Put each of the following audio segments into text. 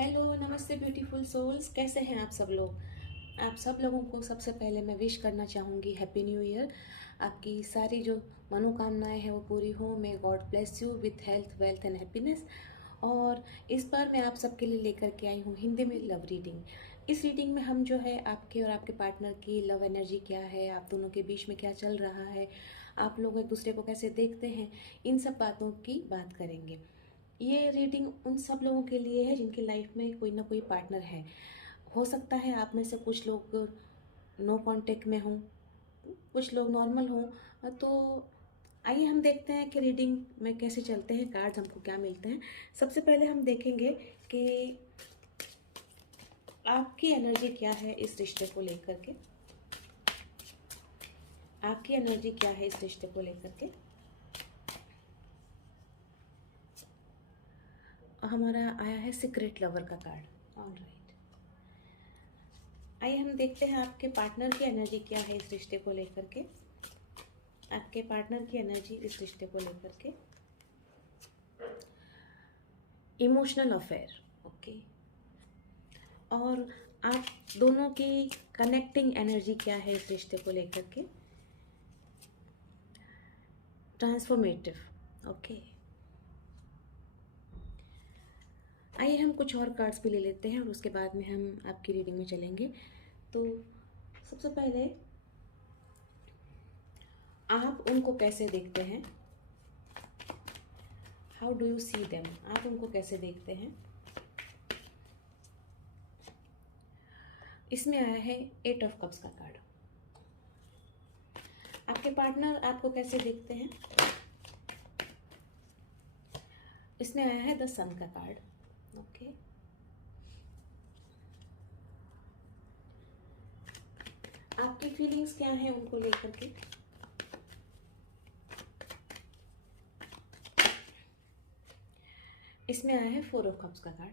Hello, नमस्ते beautiful souls. कैसे हैं आप सब लोग? आप सब लोगों को सबसे पहले मैं विश करना चाहूँगी हैप्पी न्यू ईयर। आपकी सारी जो मनोकामनाएं हैं वो पूरी हो। May God bless you with health, wealth and happiness. और इस बार मैं आप सबके लिए लेकर के आई हूँ हिंदी में लव रीडिंग। इस रीडिंग में हम जो है आपके और आपके पार्टनर की लव एनर्जी क्या है, आप दोनों के बीच में क्या चल रहा है, आप लोग एक दूसरे को कैसे देखते हैं, इन सब बातों की बात करेंगे। ये रीडिंग उन सब लोगों के लिए है जिनकी लाइफ में कोई ना कोई पार्टनर है। हो सकता है आप में से कुछ लोग नो कांटेक्ट में हों, कुछ लोग नॉर्मल हों। तो आइए हम देखते हैं कि रीडिंग में कैसे चलते हैं, कार्ड्स हमको क्या मिलते हैं। सबसे पहले हम देखेंगे कि आपकी एनर्जी क्या है इस रिश्ते को लेकर के। आपकी एनर्जी क्या है इस रिश्ते को लेकर के। हमारा आया है सीक्रेट लवर का कार्ड। ऑलराइट, आइए हम देखते हैं आपके पार्टनर की एनर्जी क्या है इस रिश्ते को लेकर के। आपके पार्टनर की एनर्जी इस रिश्ते को लेकर के। Emotional affair, okay. और आप दोनों की कनेक्टिंग एनर्जी क्या है इस रिश्ते को लेकर के। Transformative, okay. आइए हम कुछ और कार्ड्स भी ले लेते हैं और उसके बाद में हम आपकी रीडिंग में चलेंगे। तो सबसे पहले आप उनको कैसे देखते हैं। How do you see them, आप उनको कैसे देखते हैं। इसमें आया है 8 ऑफ कप्स का कार्ड। आपके पार्टनर आपको कैसे देखते हैं। इसमें आया है द सन का कार्ड, ओके। आपकी फीलिंग्स क्या हैं उनको लेकर के। इसमें आया है 4 ऑफ कप्स का कार्ड।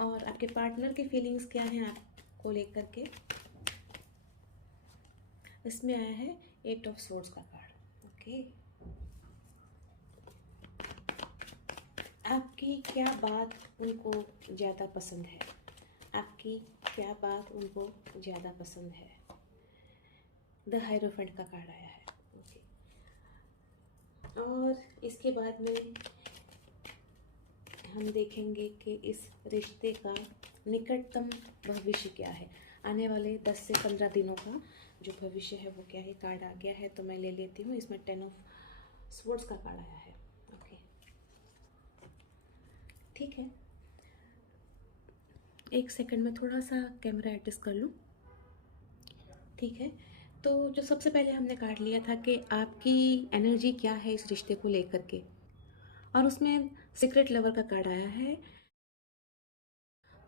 और आपके पार्टनर की फीलिंग्स क्या हैं आपको लेकर के। इसमें आया है 8 ऑफ सोर्ड्स का कार्ड, ओके। आपकी क्या बात उनको ज़्यादा पसंद है। आपकी क्या बात उनको ज़्यादा पसंद है। द हायरोफेंट का कार्ड आया है, ओके। और इसके बाद में हम देखेंगे कि इस रिश्ते का निकटतम भविष्य क्या है। आने वाले 10 से 15 दिनों का जो भविष्य है वो क्या है। कार्ड आ गया है तो मैं ले लेती हूँ। इसमें 10 ऑफ स्वॉर्ड्स का कार्ड आया है, ओके। ठीक है, एक सेकंड में थोड़ा सा कैमरा एडजस्ट कर लूँ। ठीक है, तो जो सबसे पहले हमने कार्ड लिया था कि आपकी एनर्जी क्या है इस रिश्ते को लेकर के, और उसमें सीक्रेट लवर का कार्ड आया है।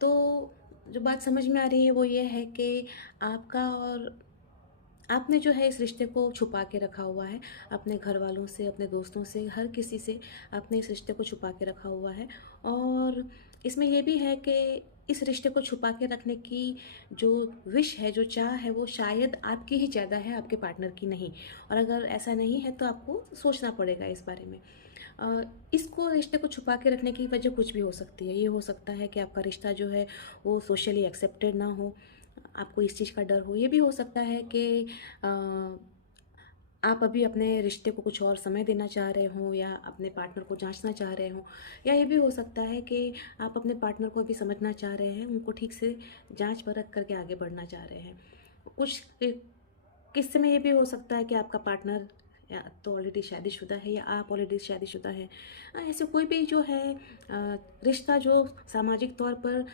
तो जो बात समझ में आ रही है वो ये है कि आपका और आपने जो है इस रिश्ते को छुपा के रखा हुआ है। अपने घर वालों से, अपने दोस्तों से, हर किसी से आपने इस रिश्ते को छुपा के रखा हुआ है। और इसमें ये भी है कि इस रिश्ते को छुपा के रखने की जो विश है, जो चाह है, वो शायद आपकी ही ज़्यादा है, आपके पार्टनर की नहीं। और अगर ऐसा नहीं है तो आपको सोचना पड़ेगा इस बारे में। इसको रिश्ते को छुपा के रखने की वजह कुछ भी हो सकती है। ये हो सकता है कि आपका रिश्ता जो है वो सोशली एक्सेप्टेड ना हो, आपको इस चीज़ का डर हो। ये भी हो सकता है कि अ, आप अभी अपने रिश्ते को कुछ और समय देना चाह रहे हों, या अपने पार्टनर को जांचना चाह रहे हों। या ये भी हो सकता है कि आप अपने पार्टनर को अभी समझना चाह रहे हैं, उनको ठीक से जांच परख करके आगे बढ़ना चाह रहे हैं। कुछ किस्से में ये भी हो सकता है कि आपका पार्टनर या तो ऑलरेडी शादीशुदा है, या आप ऑलरेडी शादीशुदा हैं। ऐसे कोई भी जो है रिश्ता जो सामाजिक तौर पर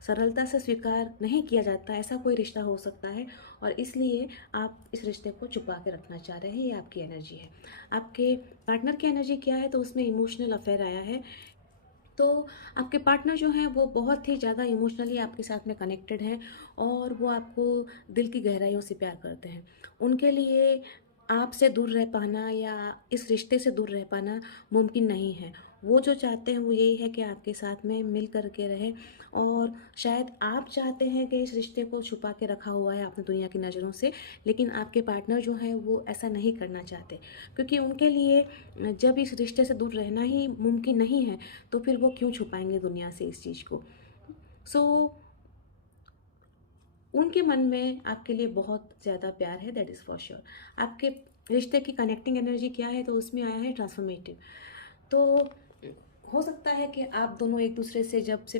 सरलता से स्वीकार नहीं किया जाता, ऐसा कोई रिश्ता हो सकता है। और इसलिए आप इस रिश्ते को छुपा के रखना चाह रहे हैं। ये आपकी एनर्जी है। आपके पार्टनर की एनर्जी क्या है, तो उसमें इमोशनल अफेयर आया है। तो आपके पार्टनर जो हैं वो बहुत ही ज़्यादा इमोशनली आपके साथ में कनेक्टेड हैं, और वो आपको दिल की गहराइयों से प्यार करते हैं। उनके लिए आपसे दूर रह पाना या इस रिश्ते से दूर रह पाना मुमकिन नहीं है। वो जो चाहते हैं वो यही है कि आपके साथ में मिल कर के रहें। और शायद आप चाहते हैं कि इस रिश्ते को छुपा के रखा हुआ है आपने दुनिया की नज़रों से, लेकिन आपके पार्टनर जो हैं वो ऐसा नहीं करना चाहते, क्योंकि उनके लिए जब इस रिश्ते से दूर रहना ही मुमकिन नहीं है, तो फिर वो क्यों छुपाएंगे दुनिया से इस चीज़ को। सो उनके मन में आपके लिए बहुत ज़्यादा प्यार है, दैट इज़ फॉर श्योर। आपके रिश्ते की कनेक्टिंग एनर्जी क्या है, तो उसमें आया है ट्रांसफॉर्मेटिव। तो हो सकता है कि आप दोनों एक दूसरे से जब से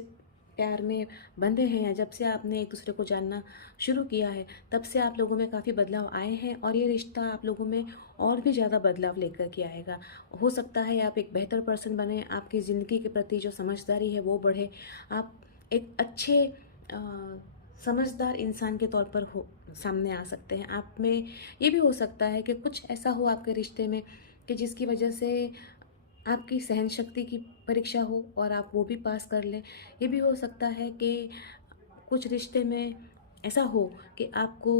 प्यार में बंधे हैं, या जब से आपने एक दूसरे को जानना शुरू किया है, तब से आप लोगों में काफ़ी बदलाव आए हैं, और ये रिश्ता आप लोगों में और भी ज़्यादा बदलाव लेकर के आएगा। हो सकता है आप एक बेहतर पर्सन बने, आपकी ज़िंदगी के प्रति जो समझदारी है वो बढ़े, आप एक अच्छे समझदार इंसान के तौर पर हो सामने आ सकते हैं। आप में ये भी हो सकता है कि कुछ ऐसा हो आपके रिश्ते में कि जिसकी वजह से आपकी सहन शक्ति की परीक्षा हो और आप वो भी पास कर लें। ये भी हो सकता है कि कुछ रिश्ते में ऐसा हो कि आपको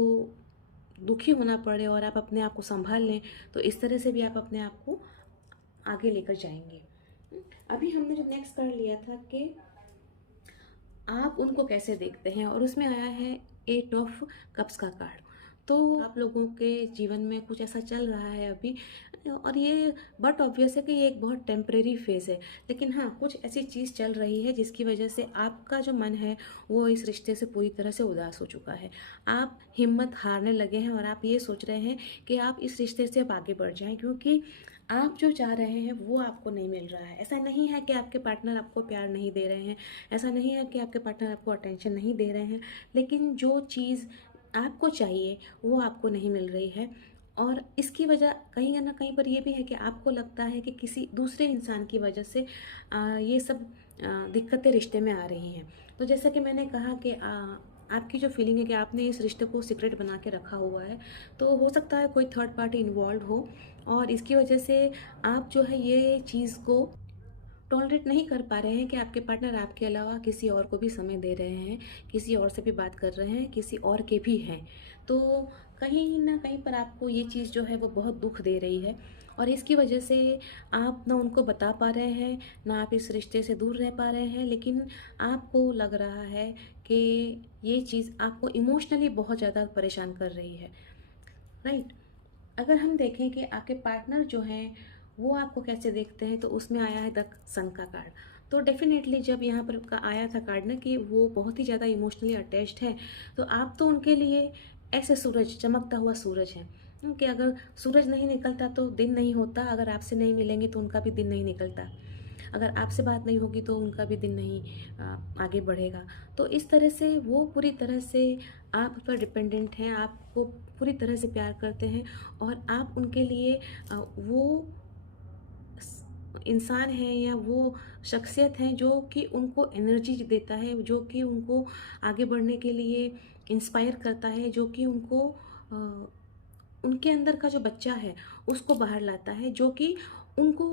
दुखी होना पड़े और आप अपने आप को संभाल लें, तो इस तरह से भी आप अपने आप को आगे लेकर जाएंगे। अभी हमने जो नेक्स्ट कर लिया था कि आप उनको कैसे देखते हैं, और उसमें आया है 8 ऑफ कप्स का कार्ड। तो आप लोगों के जीवन में कुछ ऐसा चल रहा है अभी, और ये बट ऑब्वियस है कि ये एक बहुत टेम्परेरी फेज़ है, लेकिन हाँ, कुछ ऐसी चीज़ चल रही है जिसकी वजह से आपका जो मन है वो इस रिश्ते से पूरी तरह से उदास हो चुका है। आप हिम्मत हारने लगे हैं और आप ये सोच रहे हैं कि आप इस रिश्ते से अब आगे बढ़ जाएं, क्योंकि आप जो चाह रहे हैं वो आपको नहीं मिल रहा है। ऐसा नहीं है कि आपके पार्टनर आपको प्यार नहीं दे रहे हैं, ऐसा नहीं है कि आपके पार्टनर आपको अटेंशन नहीं दे रहे हैं, लेकिन जो चीज़ आपको चाहिए वो आपको नहीं मिल रही है। और इसकी वजह कहीं ना कहीं पर ये भी है कि आपको लगता है कि किसी दूसरे इंसान की वजह से ये सब दिक्कतें रिश्ते में आ रही हैं। तो जैसा कि मैंने कहा कि आपकी जो फीलिंग है कि आपने इस रिश्ते को सीक्रेट बना के रखा हुआ है, तो हो सकता है कोई थर्ड पार्टी इन्वॉल्व हो, और इसकी वजह से आप जो है ये चीज़ को टॉलरेट नहीं कर पा रहे हैं कि आपके पार्टनर आपके अलावा किसी और को भी समय दे रहे हैं, किसी और से भी बात कर रहे हैं, किसी और के भी हैं। तो कहीं न कहीं पर आपको ये चीज़ जो है वो बहुत दुःख दे रही है, और इसकी वजह से आप ना उनको बता पा रहे हैं, ना आप इस रिश्ते से दूर रह पा रहे हैं, लेकिन आपको लग रहा है कि ये चीज़ आपको इमोशनली बहुत ज़्यादा परेशान कर रही है, राइट? अगर हम देखें कि आपके पार्टनर जो हैं वो आपको कैसे देखते हैं, तो उसमें आया है द सन का कार्ड। तो डेफिनेटली जब यहाँ पर का आया था कार्ड ना कि वो बहुत ही ज़्यादा इमोशनली अटैच्ड है, तो आप तो उनके लिए ऐसे सूरज, चमकता हुआ सूरज हैं कि अगर सूरज नहीं निकलता तो दिन नहीं होता, अगर आपसे नहीं मिलेंगे तो उनका भी दिन नहीं निकलता, अगर आपसे बात नहीं होगी तो उनका भी दिन नहीं आगे बढ़ेगा। तो इस तरह से वो पूरी तरह से आप पर डिपेंडेंट हैं, आपको पूरी तरह से प्यार करते हैं, और आप उनके लिए वो इंसान हैं या वो शख्सियत हैं जो कि उनको एनर्जी देता है, जो कि उनको आगे बढ़ने के लिए इंस्पायर करता है, जो कि उनको उनके अंदर का जो बच्चा है उसको बाहर लाता है, जो कि उनको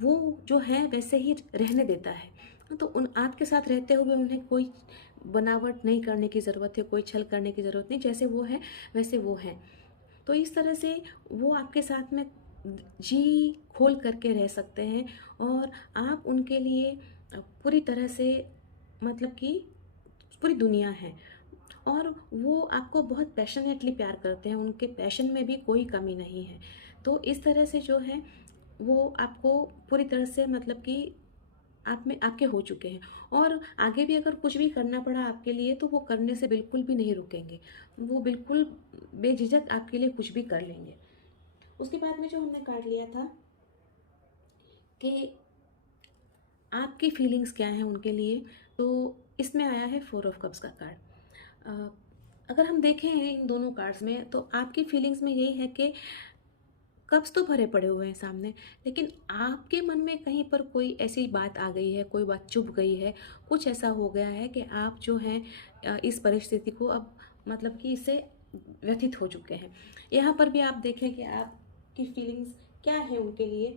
वो जो है वैसे ही रहने देता है। तो उन आपके साथ रहते हुए उन्हें कोई बनावट नहीं करने की ज़रूरत है, कोई छल करने की ज़रूरत नहीं, जैसे वो है वैसे वो हैं। तो इस तरह से वो आपके साथ में जी खोल करके रह सकते हैं, और आप उनके लिए पूरी तरह से, मतलब कि पूरी दुनिया है, और वो आपको बहुत पैशनेटली प्यार करते हैं, उनके पैशन में भी कोई कमी नहीं है। तो इस तरह से जो है वो आपको पूरी तरह से, मतलब कि आप में आपके हो चुके हैं, और आगे भी अगर कुछ भी करना पड़ा आपके लिए तो वो करने से बिल्कुल भी नहीं रुकेंगे, वो बिल्कुल बेझिझक आपके लिए कुछ भी कर लेंगे। उसके बाद में जो हमने कार्ड लिया था कि आपकी फीलिंग्स क्या हैं उनके लिए, तो इसमें आया है 4 ऑफ कप्स का कार्ड। अगर हम देखें इन दोनों कार्ड्स में, तो आपकी फीलिंग्स में यही है कि कप्स तो भरे पड़े हुए हैं सामने, लेकिन आपके मन में कहीं पर कोई ऐसी बात आ गई है, कोई बात चुभ गई है, कुछ ऐसा हो गया है कि आप जो हैं इस परिस्थिति को अब, मतलब कि इससे व्यथित हो चुके हैं। यहाँ पर भी आप देखें कि आपकी फीलिंग्स क्या है उनके लिए,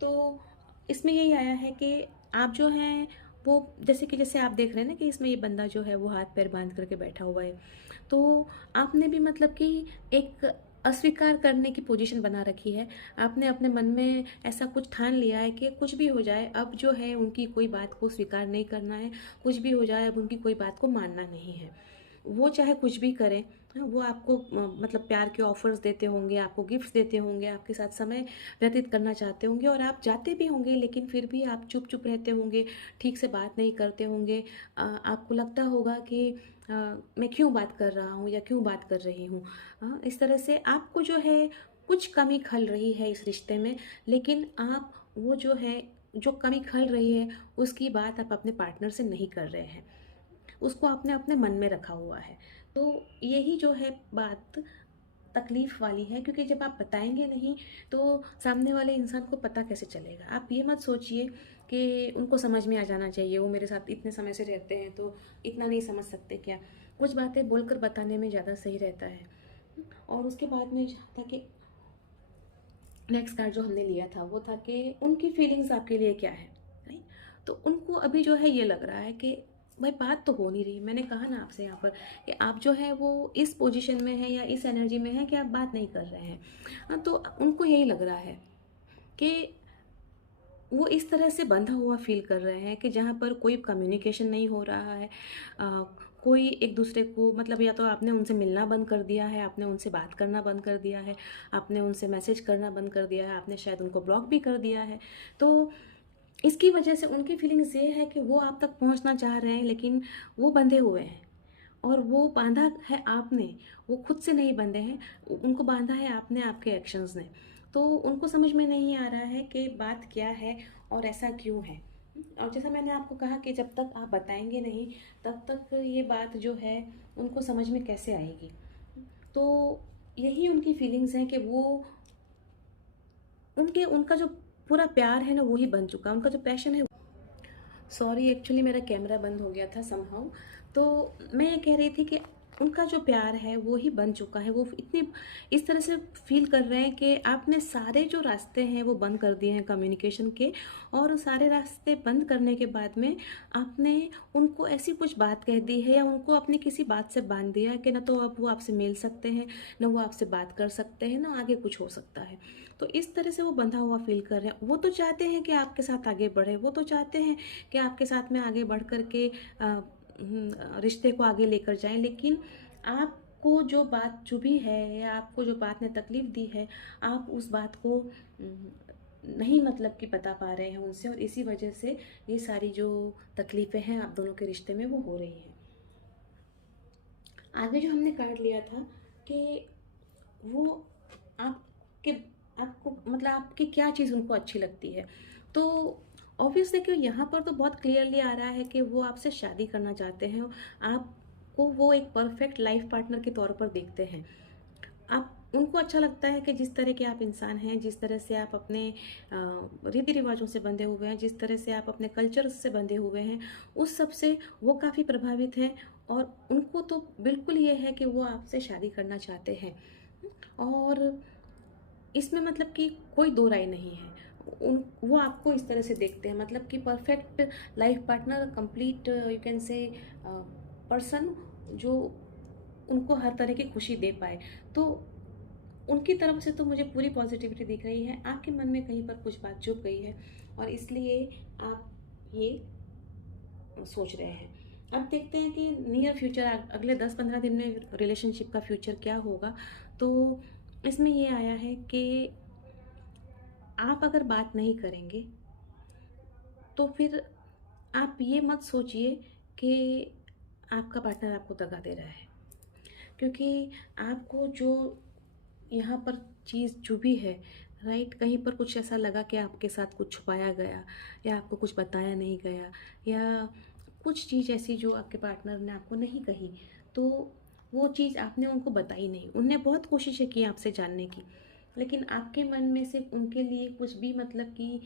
तो इसमें यही आया है कि आप जो हैं वो, जैसे आप देख रहे हैं ना कि इसमें ये बंदा जो है वो हाथ पैर बांध करके बैठा हुआ है, तो आपने भी, मतलब कि एक अस्वीकार करने की पोजीशन बना रखी है। आपने अपने मन में ऐसा कुछ ठान लिया है कि कुछ भी हो जाए, अब जो है उनकी कोई बात को स्वीकार नहीं करना है, कुछ भी हो जाए अब उनकी कोई बात को मानना नहीं है। वो चाहे कुछ भी करें, हाँ, वो आपको मतलब प्यार के ऑफ़र्स देते होंगे, आपको गिफ्ट्स देते होंगे, आपके साथ समय व्यतीत करना चाहते होंगे और आप जाते भी होंगे, लेकिन फिर भी आप चुप-चुप रहते होंगे, ठीक से बात नहीं करते होंगे। आपको लगता होगा कि मैं क्यों बात कर रहा हूँ या क्यों बात कर रही हूँ। इस तरह से आपको जो है कुछ कमी खल रही है इस रिश्ते में, लेकिन आप वो जो है, जो कमी खल रही है, उसकी बात आप अपने पार्टनर से नहीं कर रहे हैं। उसको आपने अपने मन में रखा हुआ है। तो यही जो है बात तकलीफ़ वाली है, क्योंकि जब आप बताएँगे नहीं तो सामने वाले इंसान को पता कैसे चलेगा। आप ये मत सोचिए कि उनको समझ में आ जाना चाहिए, वो मेरे साथ इतने समय से रहते हैं तो इतना नहीं समझ सकते क्या? कुछ बातें बोलकर बताने में ज़्यादा सही रहता है। और उसके बाद में जहाँ था कि नेक्स्ट कार्ड जो हमने लिया था वो था कि उनकी फीलिंग्स आपके लिए क्या है, राइट? तो उनको अभी जो है ये लग रहा है कि भाई बात तो हो नहीं रही। मैंने कहा ना आपसे यहाँ पर कि आप जो है वो इस पोजीशन में है या इस एनर्जी में है कि आप बात नहीं कर रहे हैं। तो उनको यही लग रहा है कि वो इस तरह से बंधा हुआ फ़ील कर रहे हैं कि जहाँ पर कोई कम्युनिकेशन नहीं हो रहा है। कोई एक दूसरे को मतलब, या तो आपने उनसे मिलना बंद कर दिया है, आपने उनसे बात करना बंद कर दिया है, आपने उनसे मैसेज करना बंद कर दिया है, आपने शायद उनको ब्लॉक भी कर दिया है। तो इसकी वजह से उनकी फीलिंग्स ये है कि वो आप तक पहुँचना चाह रहे हैं, लेकिन वो बंधे हुए हैं। और वो बाँधा है आपने, वो खुद से नहीं बंधे हैं, उनको बाँधा है आपने, आपके एक्शंस ने। तो उनको समझ में नहीं आ रहा है कि बात क्या है और ऐसा क्यों है। और जैसा मैंने आपको कहा कि जब तक आप बताएँगे नहीं, तब तक ये बात जो है उनको समझ में कैसे आएगी। तो यही उनकी फीलिंग्स हैं कि वो उनके उनका जो पूरा प्यार है ना, वो ही बन चुका है, उनका जो पैशन है। सॉरी, एक्चुअली मेरा कैमरा बंद हो गया था समहाउ। तो मैं ये कह रही थी कि उनका जो प्यार है वो ही बन चुका है। वो इतनी इस तरह से फ़ील कर रहे हैं कि आपने सारे जो रास्ते हैं वो बंद कर दिए हैं कम्युनिकेशन के, और सारे रास्ते बंद करने के बाद में आपने उनको ऐसी कुछ बात कह दी है या उनको अपनी किसी बात से बांध दिया है कि ना तो अब वो आपसे मिल सकते हैं, ना वो आपसे बात कर सकते हैं, ना आगे कुछ हो सकता है। तो इस तरह से वो बंधा हुआ फ़ील कर रहे हैं। वो तो चाहते हैं कि आपके साथ आगे बढ़े, वो तो चाहते हैं कि आपके साथ में आगे बढ़ कर के रिश्ते को आगे लेकर जाएँ, लेकिन आपको जो बात चुभी है या आपको जो बात ने तकलीफ़ दी है, आप उस बात को नहीं मतलब कि बता पा रहे हैं उनसे, और इसी वजह से ये सारी जो तकलीफ़ें हैं आप दोनों के रिश्ते में वो हो रही हैं। आगे जो हमने कार्ड लिया था कि वो आपके आपको मतलब आपकी क्या चीज़ उनको अच्छी लगती है। तो ऑब्वियस देखिए यहाँ पर तो बहुत क्लियरली आ रहा है कि वो आपसे शादी करना चाहते हैं। आपको वो एक परफेक्ट लाइफ पार्टनर के तौर पर देखते हैं। आप उनको अच्छा लगता है कि जिस तरह के आप इंसान हैं, जिस तरह से आप अपने रीति-रिवाज़ों से बंधे हुए हैं, जिस तरह से आप अपने कल्चर से बंधे हुए हैं, उस सब से वो काफ़ी प्रभावित हैं, और उनको तो बिल्कुल ये है कि वो आपसे शादी करना चाहते हैं। और इसमें मतलब कि कोई दो राय नहीं है। उन वो आपको इस तरह से देखते हैं, मतलब कि perfect life partner, complete you can say person जो उनको हर तरह की खुशी दे पाए। तो उनकी तरफ से तो मुझे पूरी पॉजिटिविटी दिख रही है। आपके मन में कहीं पर कुछ बात चुभ गई है और इसलिए आप ये सोच रहे हैं। अब देखते हैं कि नियर फ्यूचर अगले 10-15 दिन में रिलेशनशिप का फ्यूचर क्या होगा। तो इसमें ये आया है कि आप अगर बात नहीं करेंगे तो फिर आप ये मत सोचिए कि आपका पार्टनर आपको दगा दे रहा है, क्योंकि आपको जो यहाँ पर चीज़ चुभी है, राइट? कहीं पर कुछ ऐसा लगा कि आपके साथ कुछ छुपाया गया या आपको कुछ बताया नहीं गया, या कुछ चीज़ ऐसी जो आपके पार्टनर ने आपको नहीं कही, तो वो चीज़ आपने उनको बताई नहीं। उनने बहुत कोशिशें की आपसे जानने की, लेकिन आपके मन में से उनके लिए कुछ भी मतलब कि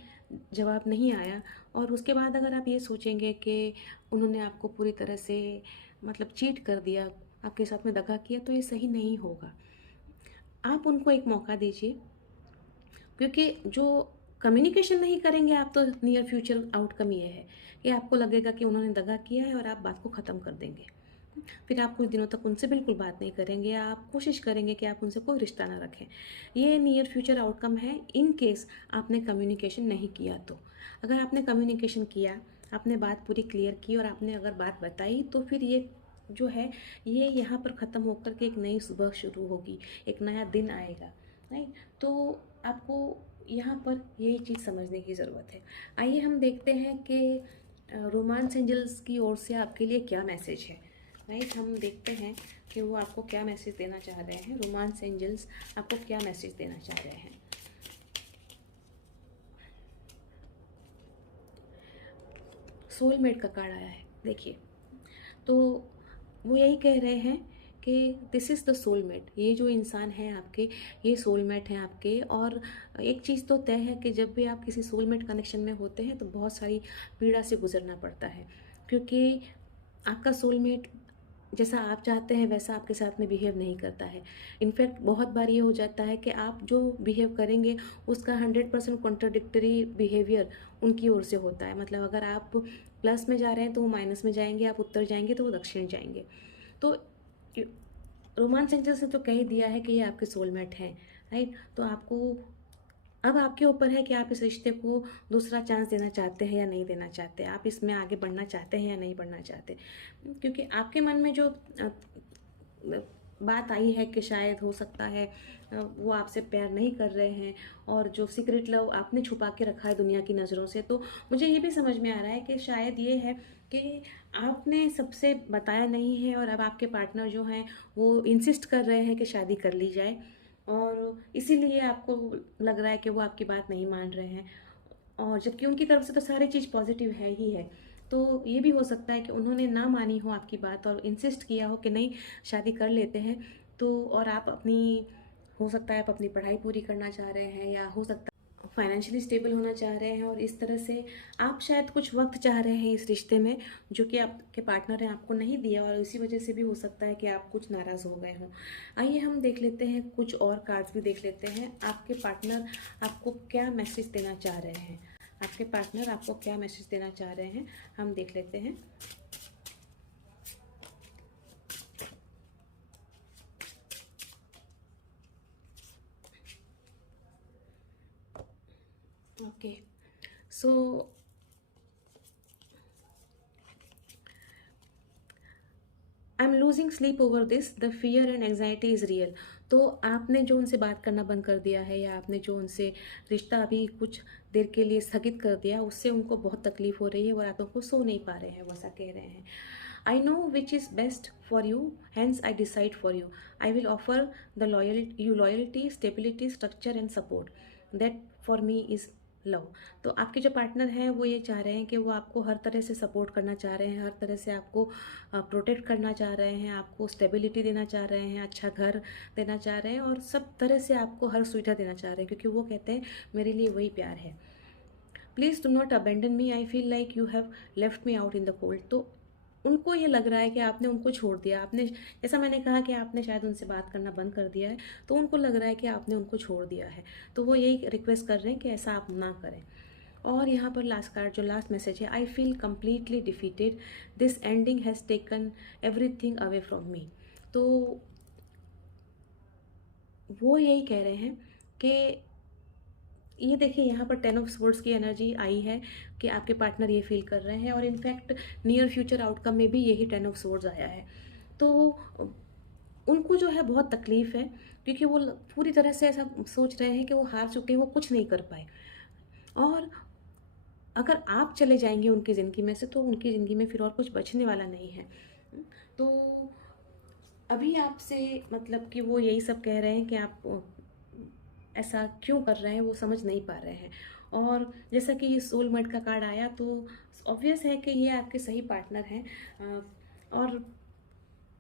जवाब नहीं आया। और उसके बाद अगर आप ये सोचेंगे कि उन्होंने आपको पूरी तरह से मतलब चीट कर दिया, आपके साथ में दगा किया, तो ये सही नहीं होगा। आप उनको एक मौका दीजिए, क्योंकि जो कम्युनिकेशन नहीं करेंगे आप, तो नियर फ्यूचर आउटकम ये है कि आपको लगेगा कि उन्होंने दगा किया है और आप बात को ख़त्म कर देंगे। फिर आप कुछ दिनों तक उनसे बिल्कुल बात नहीं करेंगे, आप कोशिश करेंगे कि आप उनसे कोई रिश्ता ना रखें। ये नियर फ्यूचर आउटकम है इन केस आपने कम्युनिकेशन नहीं किया तो। अगर आपने कम्युनिकेशन किया, आपने बात पूरी क्लियर की और आपने अगर बात बताई, तो फिर ये जो है ये यहाँ पर ख़त्म होकर के एक नई सुबह शुरू होगी, एक नया दिन आएगा, राइट? तो आपको यहाँ पर यही चीज़ समझने की ज़रूरत है। आइए हम देखते हैं कि रोमांस एंजल्स की ओर से आपके लिए क्या मैसेज है, राइट? हम देखते हैं कि वो आपको क्या मैसेज देना चाह रहे हैं, रोमांस एंजल्स आपको क्या मैसेज देना चाह रहे हैं। सोलमेट का कार्ड आया है, देखिए। तो वो यही कह रहे हैं कि दिस इज़ द सोलमेट, ये जो इंसान है आपके, ये सोलमेट हैं आपके। और एक चीज़ तो तय है कि जब भी आप किसी सोलमेट कनेक्शन में होते हैं तो बहुत सारी पीड़ा से गुजरना पड़ता है, क्योंकि आपका सोलमेट जैसा आप चाहते हैं वैसा आपके साथ में बिहेव नहीं करता है। इनफैक्ट बहुत बार ये हो जाता है कि आप जो बिहेव करेंगे उसका 100% कॉन्ट्राडिक्टरी बिहेवियर उनकी ओर से होता है। मतलब अगर आप प्लस में जा रहे हैं तो वो माइनस में जाएंगे, आप उत्तर जाएंगे तो वो दक्षिण जाएंगे। तो रोमांस एंजल्स ने तो कह ही दिया है कि ये आपके सोलमेट हैं, राइट? तो आपको अब आपके ऊपर है कि आप इस रिश्ते को दूसरा चांस देना चाहते हैं या नहीं देना चाहते, आप इसमें आगे बढ़ना चाहते हैं या नहीं बढ़ना चाहते। क्योंकि आपके मन में जो बात आई है कि शायद हो सकता है वो आपसे प्यार नहीं कर रहे हैं, और जो सीक्रेट लव आपने छुपा के रखा है दुनिया की नज़रों से, तो मुझे ये भी समझ में आ रहा है कि शायद ये है कि आपने सबसे बताया नहीं है, और अब आपके पार्टनर जो हैं वो इंसिस्ट कर रहे हैं कि शादी कर ली जाए, और इसीलिए आपको लग रहा है कि वो आपकी बात नहीं मान रहे हैं। और जबकि उनकी तरफ से तो सारी चीज़ पॉजिटिव है ही है। तो ये भी हो सकता है कि उन्होंने ना मानी हो आपकी बात और इंसिस्ट किया हो कि नहीं, शादी कर लेते हैं। तो और आप अपनी, हो सकता है आप अपनी पढ़ाई पूरी करना चाह रहे हैं, या हो सकता है फाइनेंशियली स्टेबल होना चाह रहे हैं, और इस तरह से आप शायद कुछ वक्त चाह रहे हैं इस रिश्ते में, जो कि आपके पार्टनर ने आपको नहीं दिया, और इसी वजह से भी हो सकता है कि आप कुछ नाराज़ हो गए हों। आइए हम देख लेते हैं, कुछ और कार्ड्स भी देख लेते हैं, आपके पार्टनर आपको क्या मैसेज देना चाह रहे हैं। आपके पार्टनर आपको क्या मैसेज देना चाह रहे हैं, हम देख लेते हैं। Okay, so I am losing sleep over this, the fear and anxiety is real. तो आपने जो उनसे बात करना बंद कर दिया है, या आपने जो उनसे रिश्ता अभी कुछ देर के लिए स्थगित कर दिया, उससे उनको बहुत तकलीफ हो रही है, और आप उनको सो नहीं पा रहे हैं, वैसा कह रहे हैं। I know which is best for you, hence I decide for you. I will offer the loyalty, stability, structure and support that for me is love. तो आपके जो पार्टनर हैं वो ये चाह रहे हैं कि वो आपको हर तरह से सपोर्ट करना चाह रहे हैं, हर तरह से आपको प्रोटेक्ट करना चाह रहे हैं, आपको स्टेबिलिटी देना चाह रहे हैं, अच्छा घर देना चाह रहे हैं, और सब तरह से आपको हर सुविधा देना चाह रहे हैं, क्योंकि वो कहते हैं मेरे लिए वही प्यार है। Please do not abandon me, I feel like you have left me out in the cold. तो उनको ये लग रहा है कि आपने उनको छोड़ दिया, आपने, जैसा मैंने कहा कि आपने शायद उनसे बात करना बंद कर दिया है, तो उनको लग रहा है कि आपने उनको छोड़ दिया है। तो वो यही रिक्वेस्ट कर रहे हैं कि ऐसा आप ना करें। और यहाँ पर लास्ट कार्ड, जो लास्ट मैसेज है, I feel completely defeated, this ending has taken everything away from me. तो वो यही कह रहे हैं कि ये देखिए, यहाँ पर 10 ऑफ स्वॉर्ड्स की एनर्जी आई है कि आपके पार्टनर ये फील कर रहे हैं, और इनफैक्ट नियर फ्यूचर आउटकम में भी यही 10 ऑफ स्वॉर्ड्स आया है। तो उनको जो है बहुत तकलीफ़ है, क्योंकि वो पूरी तरह से ऐसा सोच रहे हैं कि वो हार चुके हैं, वो कुछ नहीं कर पाए। और अगर आप चले जाएंगे उनकी ज़िंदगी में से, तो उनकी ज़िंदगी में फिर और कुछ बचने वाला नहीं है। तो अभी आपसे, मतलब कि वो यही सब कह रहे हैं कि आप ऐसा क्यों कर रहे हैं, वो समझ नहीं पा रहे हैं। और जैसा कि ये सोलमेट का कार्ड आया, तो ऑब्वियस है कि ये आपके सही पार्टनर हैं। और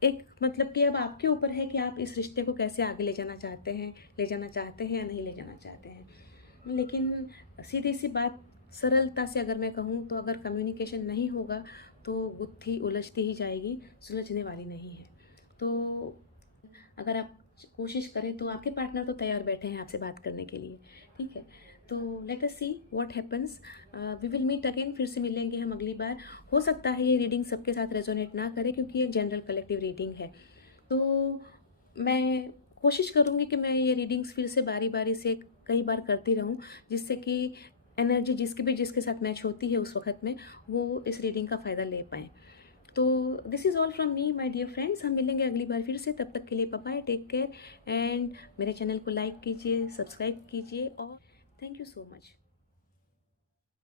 एक, मतलब कि अब आपके ऊपर है कि आप इस रिश्ते को कैसे आगे ले जाना चाहते हैं या नहीं ले जाना चाहते हैं। लेकिन सीधी सी बात, सरलता से अगर मैं कहूँ तो, अगर कम्युनिकेशन नहीं होगा तो गुत्थी उलझती ही जाएगी, सुलझने वाली नहीं है। तो अगर आप कोशिश करें तो आपके पार्टनर तो तैयार बैठे हैं आपसे बात करने के लिए, ठीक है? तो let us see what happens. We will meet again, फिर से मिलेंगे हम अगली बार। हो सकता है ये रीडिंग सबके साथ रेजोनेट ना करे क्योंकि ये जनरल कलेक्टिव रीडिंग है। तो मैं कोशिश करूँगी कि मैं ये रीडिंग्स फिर से बारी बारी से कई बार करती रहूँ, जिससे कि एनर्जी जिसके साथ मैच होती है उस वक्त में वो इस रीडिंग का फ़ायदा ले पाएँ। तो this is all from me my dear friends. हम मिलेंगे अगली बार फिर से, तब तक के लिए bye bye, take care and मेरे चैनल को लाइक कीजिए, सब्सक्राइब कीजिए और थैंक यू सो मच।